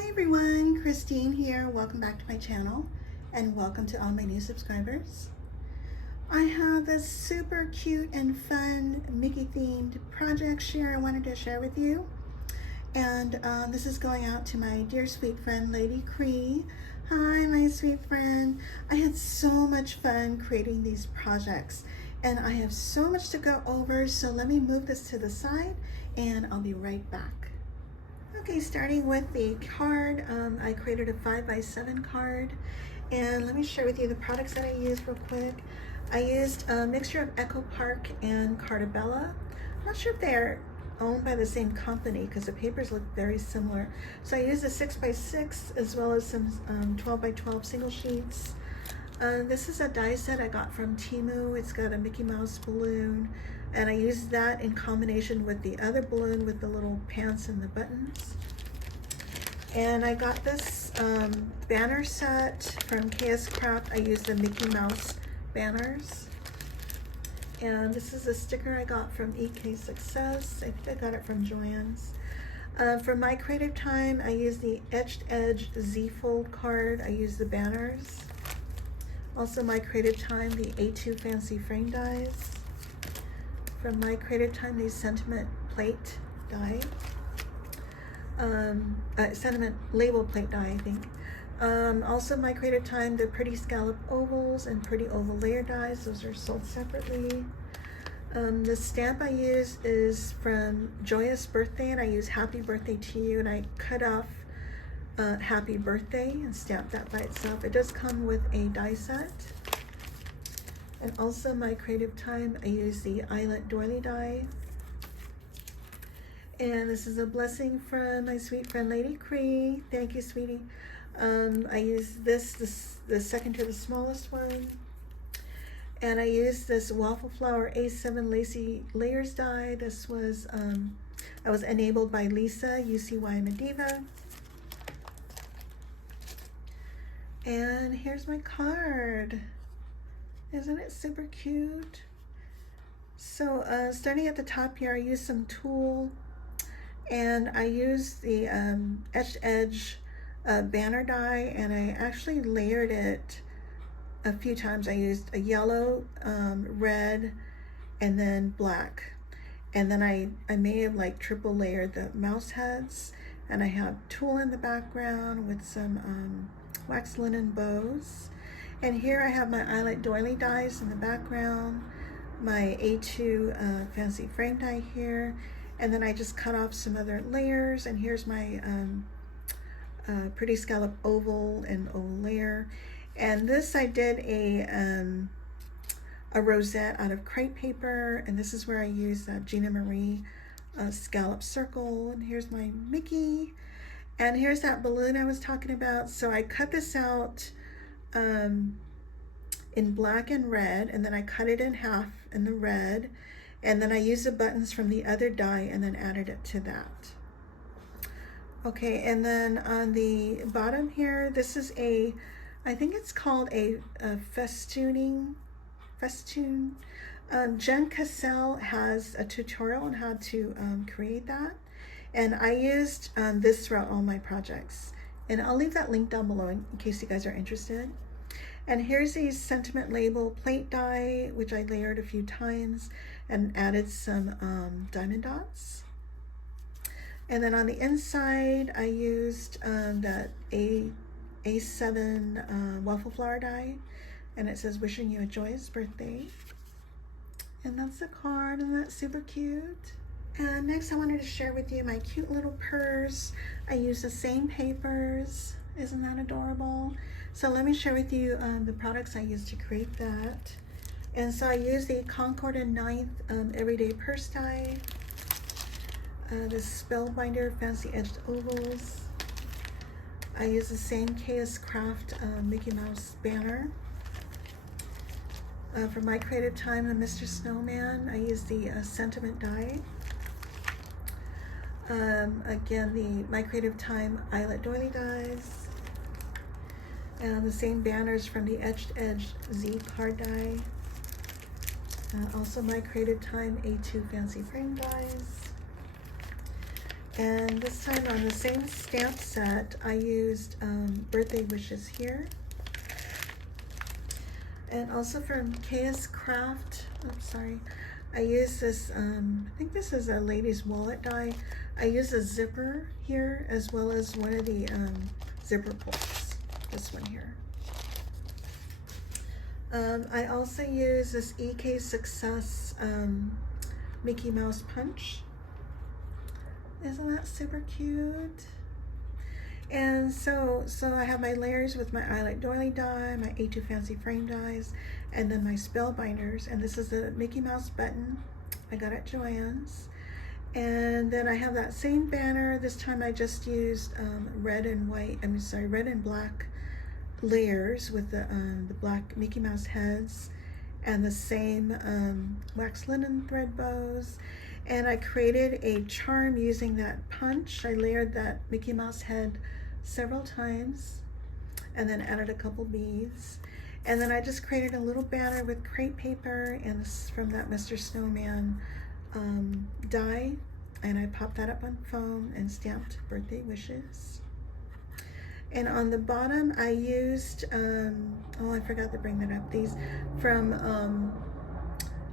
Hi everyone, Christine here. Welcome back to my channel and welcome to all my new subscribers. I have this super cute and fun Mickey themed project share I wanted to share with you. And this is going out to my dear sweet friend Lady Kre. Hi my sweet friend. I had so much fun creating these projects and I have so much to go over, so let me move this to the side and I'll be right back. Okay, starting with the card, I created a 5x7 card, and let me share with you the products that I used real quick. I used a mixture of Echo Park and Cartabella. I'm not sure if they're owned by the same company because the papers look very similar. So I used a 6x6 as well as some 12x12 single sheets. This is a die set I got from Temu. It's got a Mickey Mouse balloon, and I used that in combination with the other balloon with the little pants and the buttons. And I got this banner set from KS Craft. I used the Mickey Mouse banners. And this is a sticker I got from EK Success. I think I got it from Joann's. For my creative time, I used the Etched Edge Z Card. I used the banners. Also my creative time, the A2 fancy frame dies. From my creative time, these sentiment plate die. Sentiment label plate die, I think. Also my creative time, the pretty scallop ovals and pretty oval layer dies. Those are sold separately. The stamp I use is from Joyous Birthday, and I use Happy Birthday to You, and I cut off Happy Birthday and stamp that by itself. It does come with a die set. And also my creative time, I use the Eyelet Doily Die. And this is a blessing from my sweet friend Lady Kre. Thank you, sweetie. I use this, the second to the smallest one. And I used this Waffle Flower A7 Lacy Layers die. This was, I was enabled by Lisa. You see why I'm a diva. And here's my card. Isn't it super cute? So starting at the top here, I used some tulle, and I used the Etched Edge banner die, and I actually layered it a few times. I used a yellow, red, and then black. And then I may have like triple layered the mouse heads, and I have tulle in the background with some wax linen bows. And here I have my Eyelet Doily dies in the background, my A2 fancy frame die here, and then I just cut off some other layers, and here's my pretty scallop oval and oval layer. And this I did a rosette out of crepe paper, and this is where I used Gina Marie scallop circle. And here's my Mickey, and here's that balloon I was talking about. So I cut this out in black and red, and then I cut it in half in the red, and then I used the buttons from the other die and then added it to that. Okay, and then on the bottom here, this is a, I think it's called a festoon. Jenn Cascell has a tutorial on how to create that, and I used this throughout all my projects, and I'll leave that link down below in case you guys are interested. And here's a sentiment label plate die, which I layered a few times and added some diamond dots. And then on the inside, I used that A7 waffle flower die, and it says wishing you a joyous birthday. And that's the card, and that's super cute. And next I wanted to share with you my cute little purse. I used the same papers. Isn't that adorable? So let me share with you the products I used to create that. And so I used the Concord and 9th Everyday Purse die, the Spellbinder Fancy Edged Ovals. I used the same KS Craft Mickey Mouse banner. For my creative time, the Mr. Snowman, I used the Sentiment die. Again, my creative time Eyelet Doily dies. And the same banners from the Etched Edge Z Card die. Also my creative time A2 fancy frame dies. And this time on the same stamp set, I used birthday wishes here. And also from KS Craft, oops, sorry, I use this, I think this is a lady's wallet die. I use a zipper here as well as one of the zipper pulls, this one here. I also use this EK Success Mickey Mouse punch. Isn't that super cute? And so I have my layers with my Eyelet Doily Die, my A2 Fancy Frame dies, and then my spellbinders. And this is a Mickey Mouse button I got at Joann's. And then I have that same banner. This time I just used red and black layers with the black Mickey Mouse heads and the same wax linen thread bows. And I created a charm using that punch. I layered that Mickey Mouse head several times and then added a couple beads. And then I just created a little banner with crepe paper, and this is from that Mr. Snowman die. And I popped that up on foam and stamped birthday wishes. And on the bottom I used, oh, I forgot to bring that up, these from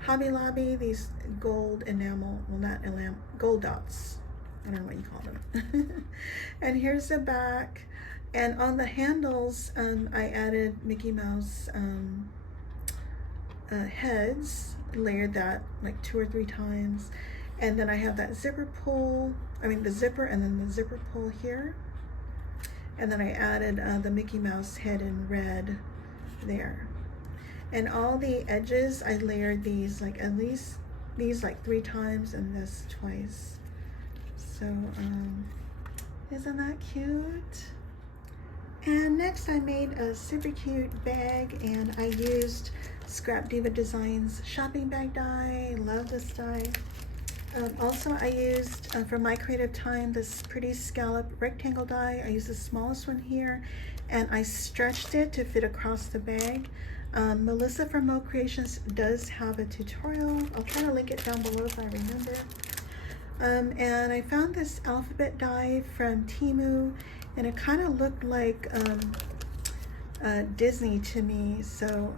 Hobby Lobby, these gold enamel, well, not enamel, gold dots. I don't know what you call them. And here's the back. And on the handles, I added Mickey Mouse heads, layered that like 2 or 3 times. And then I have that zipper pull, the zipper, and then the zipper pull here. And then I added the Mickey Mouse head in red there. And all the edges, I layered these like at least these like 3 times and this twice. So isn't that cute? And next I made a super cute bag, and I used ScrapDivaDesigns Shopping Bag die. Love this die. Also I used for my creative time this pretty scallop rectangle die. I used the smallest one here, and I stretched it to fit across the bag. Melissa from Moe Creations does have a tutorial. I'll try to link it down below if I remember. And I found this alphabet die from Temu, and it kind of looked like Disney to me. So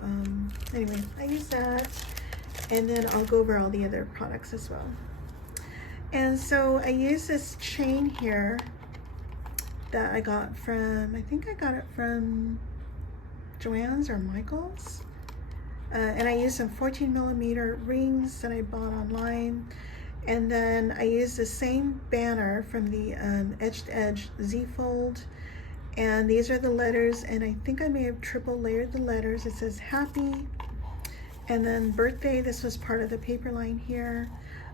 anyway, I used that, and then I'll go over all the other products as well. And so I used this chain here that I got from, I think I got it from Joann's or Michael's. And I used some 14mm rings that I bought online. And then I used the same banner from the Etched Edge Z Fold. And these are the letters, and I think I may have triple layered the letters. It says happy, and then birthday. This was part of the paper line here.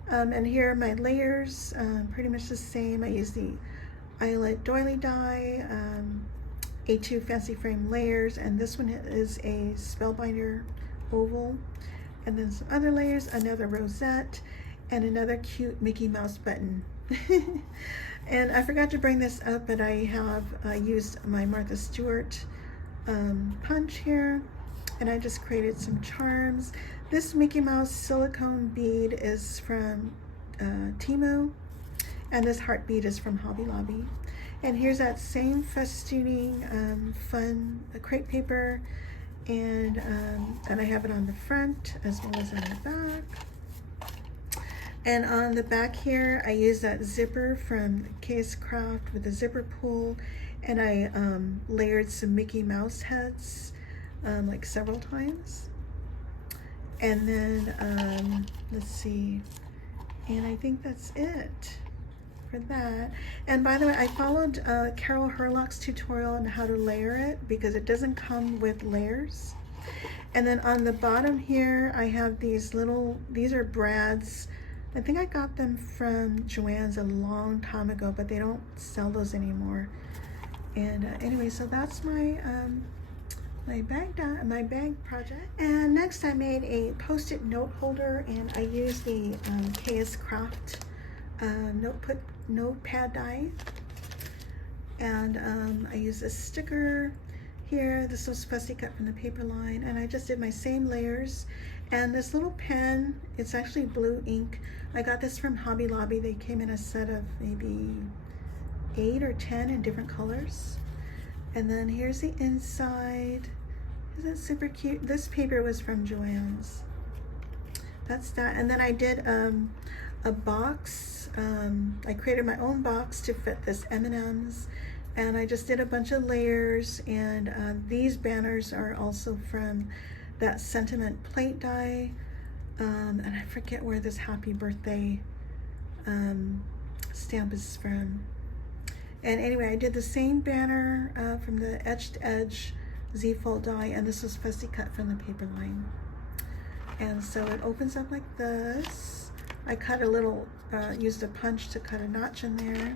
And here are my layers, pretty much the same. I used the Eyelet Doily Die, A2 Fancy Frame layers, and this one is a Spellbinder oval. And then some other layers, another rosette, and another cute Mickey Mouse button. And I forgot to bring this up, but I have used my Martha Stewart punch here, and I just created some charms. This Mickey Mouse silicone bead is from Temu, and this heart bead is from Hobby Lobby. And here's that same festooning fun crepe paper, and I have it on the front as well as on the back. And on the back here, I use that zipper from KS Craft with a zipper pull, and I layered some Mickey Mouse heads like several times. And then let's see, and I think that's it for that. And by the way, I followed Carol Herlock's tutorial on how to layer it because it doesn't come with layers. And then on the bottom here, I have these are brads. I think I got them from Joann's a long time ago, but they don't sell those anymore. And anyway, so that's my my bag project. And next I made a post-it note holder, and I used the KS Craft Notepad die. And I used a sticker here. This was fussy cut from the paper line, and I just did my same layers. And this little pen, it's actually blue ink. I got this from Hobby Lobby. They came in a set of maybe 8 or 10 in different colors. And then here's the inside. Isn't it super cute? This paper was from Joann's. That's that. And then I did a box. I created my own box to fit this M&Ms, and I just did a bunch of layers. And these banners are also from that sentiment plate die, and I forget where this happy birthday stamp is from. And anyway, I did the same banner from the Etched Edge Z Fold die, and this was fussy cut from the paper line. And so it opens up like this. I cut a little, used a punch to cut a notch in there.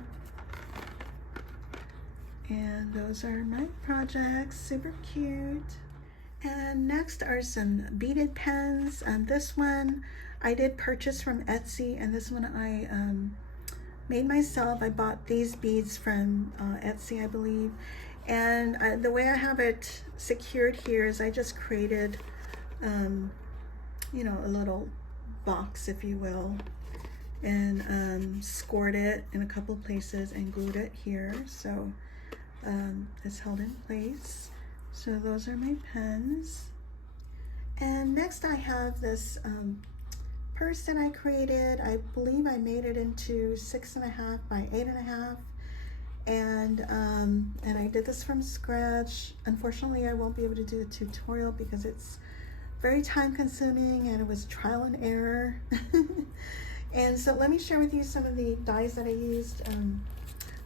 And those are my projects, super cute. And next are some beaded pens. This one I did purchase from Etsy, and this one I made myself. I bought these beads from Etsy, I believe. And the way I have it secured here is I just created, you know, a little box, if you will, and scored it in a couple places and glued it here. So it's held in place. So those are my pens. And next I have this purse that I created. I believe I made it into 6.5 by 8.5. And I did this from scratch. Unfortunately, I won't be able to do a tutorial because it's very time consuming and it was trial and error. And so let me share with you some of the dies that I used.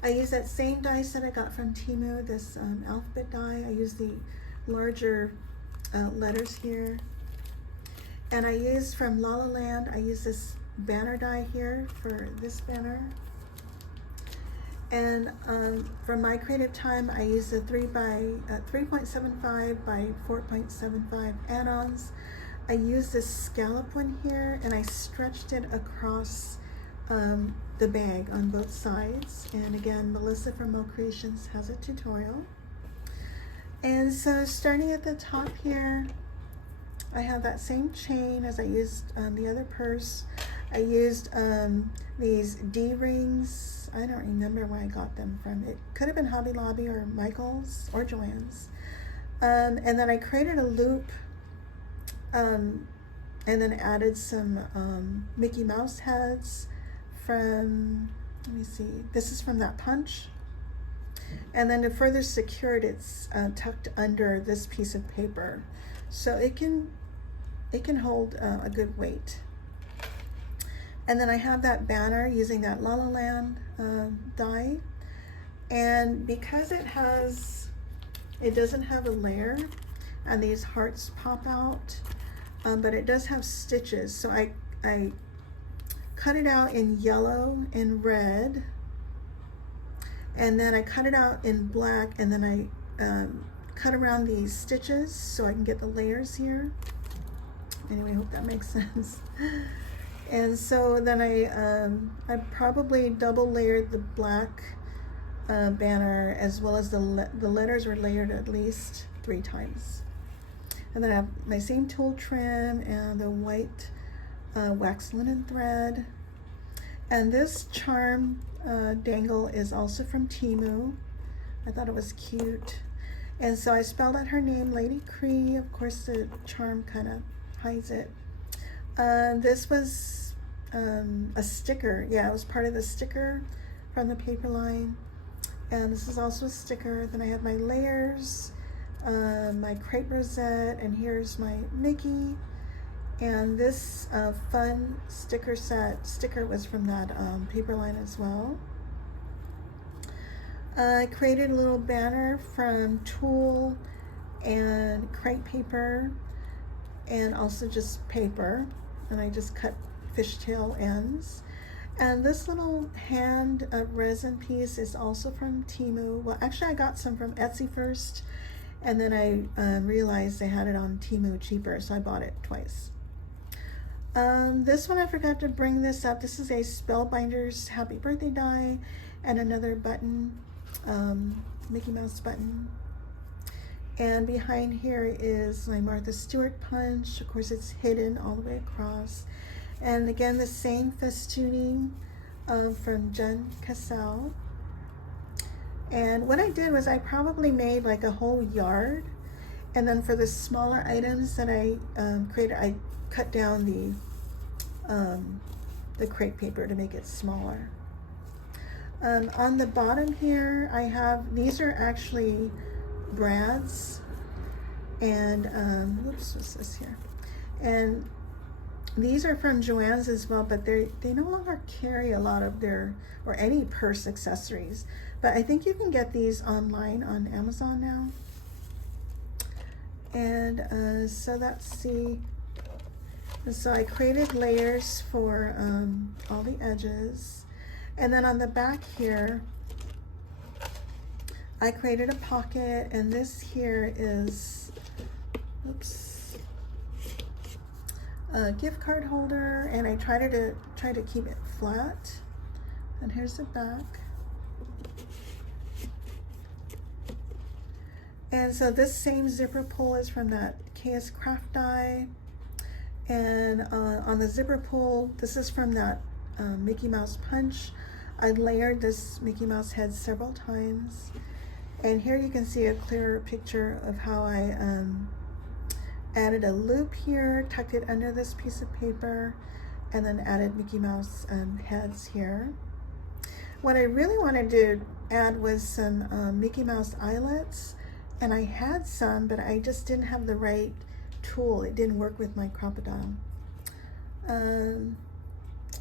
I used that same dice that I got from Temu, this alphabet die. I used the larger letters here. And I used from La La Land, I used this banner die here for this banner. And from my creative time, I used the 3.75 by 4.75 add-ons. I used this scallop one here, and I stretched it across the bag on both sides. And again, Melissa from Moe Creations has a tutorial. And so starting at the top here, I have that same chain as I used the other purse. I used these D-rings. I don't remember where I got them from. It could have been Hobby Lobby or Michael's or Joann's. And then I created a loop and then added some Mickey Mouse heads from, let me see, this is from that punch. And then to further secure it, it's tucked under this piece of paper. So it can hold a good weight. And then I have that banner using that La La Land die. And because it doesn't have a layer and these hearts pop out, but it does have stitches. So I cut it out in yellow and red, and then I cut it out in black, and then I cut around these stitches so I can get the layers here. Anyway, I hope that makes sense. And so then I probably double layered the black banner, as well as the letters were layered at least 3 times. And then I have my same tool trim and the white wax linen thread. And this charm dangle is also from Temu. I thought it was cute. And so I spelled out her name, Lady Kre. Of course, the charm kind of hides it. This was a sticker. Yeah, it was part of the sticker from the paper line. And this is also a sticker. Then I have my layers, my crepe rosette, and here's my Mickey. And this fun sticker was from that paper line as well. I created a little banner from tulle and crepe paper, and also just paper, and I just cut fishtail ends. And this little hand resin piece is also from Temu. Well, actually I got some from Etsy first, and then I realized they had it on Temu cheaper, so I bought it twice. This one I forgot to bring this up. This is a Spellbinders Happy Birthday die and another button, Mickey Mouse button. And behind here is my Martha Stewart punch. Of course, it's hidden all the way across. And again, the same festooning from Jenn Cascell. And what I did was I probably made like a whole yard. And then for the smaller items that I created, I cut down the crepe paper to make it smaller. On the bottom here, I have, these are actually brads, and whoops, what's this here? And these are from Joann's as well, but they no longer carry a lot of their, or any purse accessories. But I think you can get these online on Amazon now. And so let's see. And so I created layers for all the edges. And then on the back here, I created a pocket, and this here is, oops, a gift card holder, and I tried to keep it flat. And here's the back. And so this same zipper pull is from that KS Craft die. And on the zipper pull, this is from that Mickey Mouse punch. I layered this Mickey Mouse head several times. And here you can see a clearer picture of how I added a loop here, tucked it under this piece of paper, and then added Mickey Mouse heads here. What I really wanted to add was some Mickey Mouse eyelets, and I had some, but I just didn't have the right tool. It didn't work with my crocodile.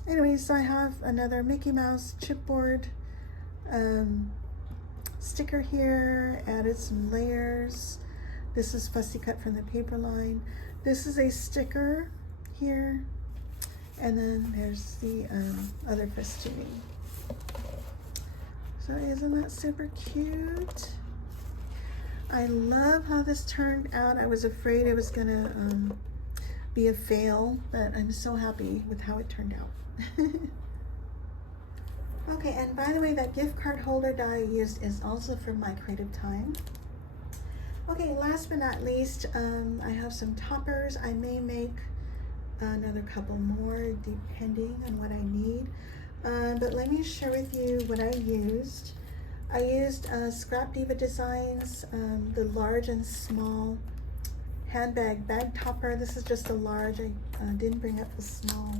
Anyway, so I have another Mickey Mouse chipboard sticker here, added some layers. This is fussy cut from the paper line. This is a sticker here, and then there's the other festooning. So isn't that super cute? I love how this turned out. I was afraid it was gonna be a fail, but I'm so happy with how it turned out. Okay, and by the way, that gift card holder die I used is also from my creative time. Okay, last but not least, I have some toppers. I may make another couple more depending on what I need. But let me share with you what I used. I used ScrapDivaDesigns, the large and small handbag bag topper. This is just a large. I didn't bring up the small.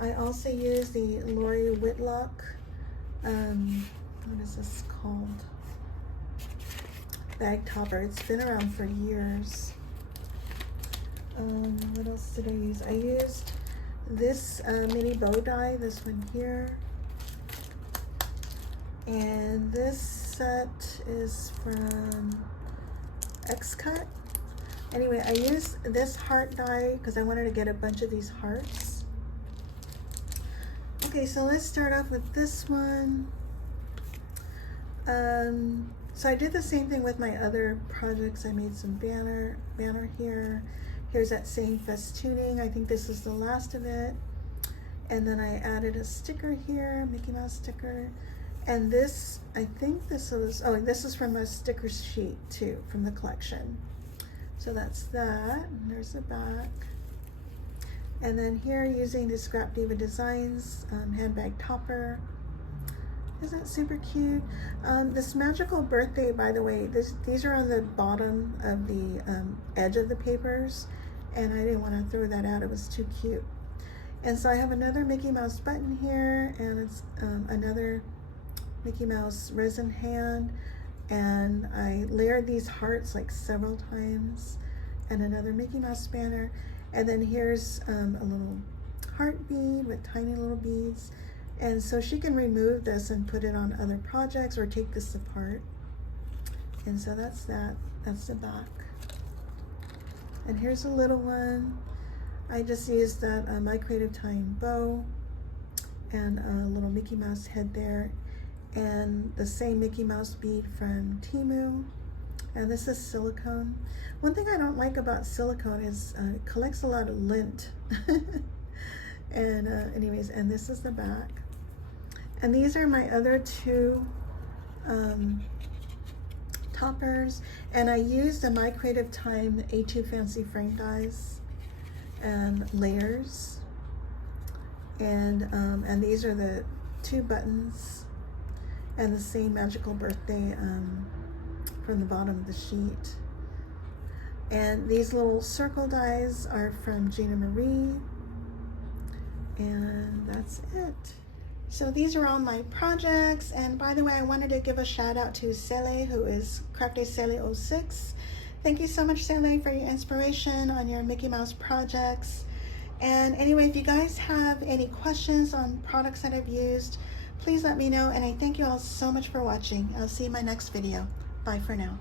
I also used the Lori Whitlock, what is this called? Bag topper. It's been around for years. What else did I use? I used this mini bow die, this one here. And this set is from X-Cut. Anyway, I used this heart die because I wanted to get a bunch of these hearts. Okay, so let's start off with this one. So I did the same thing with my other projects. I made some banner here. Here's that same festooning. I think this is the last of it. And then I added a sticker here, Mickey Mouse sticker. And this, I think this is, oh, this is from a sticker sheet too, from the collection. So that's that, and there's the back. And then here, using the ScrapDivaDesigns handbag topper. Isn't that super cute? This magical birthday, by the way, these are on the bottom of the edge of the papers, and I didn't want to throw that out. It was too cute. And so I have another Mickey Mouse button here, and it's another Mickey Mouse resin hand, and I layered these hearts like several times, and another Mickey Mouse banner. And then here's a little heart bead with tiny little beads. And so she can remove this and put it on other projects or take this apart. And so that's that. That's the back. And here's a little one. I just used that My Creative Time bow and a little Mickey Mouse head there. And the same Mickey Mouse bead from Temu. And this is silicone. One thing I don't like about silicone is it collects a lot of lint. And anyways, and this is the back. And these are my other two toppers, and I used the My Creative Time A2 Fancy Frame dies and layers, and these are the 2 buttons and the same Magical Birthday from the bottom of the sheet. And these little circle dies are from Gina Marie, and that's it. So these are all my projects, and by the way, I wanted to give a shout out to Sele, who is Craft Sele 06. Thank you so much, Sele, for your inspiration on your Mickey Mouse projects. And anyway, if you guys have any questions on products that I've used, please let me know, and I thank you all so much for watching. I'll see you in my next video. Bye for now.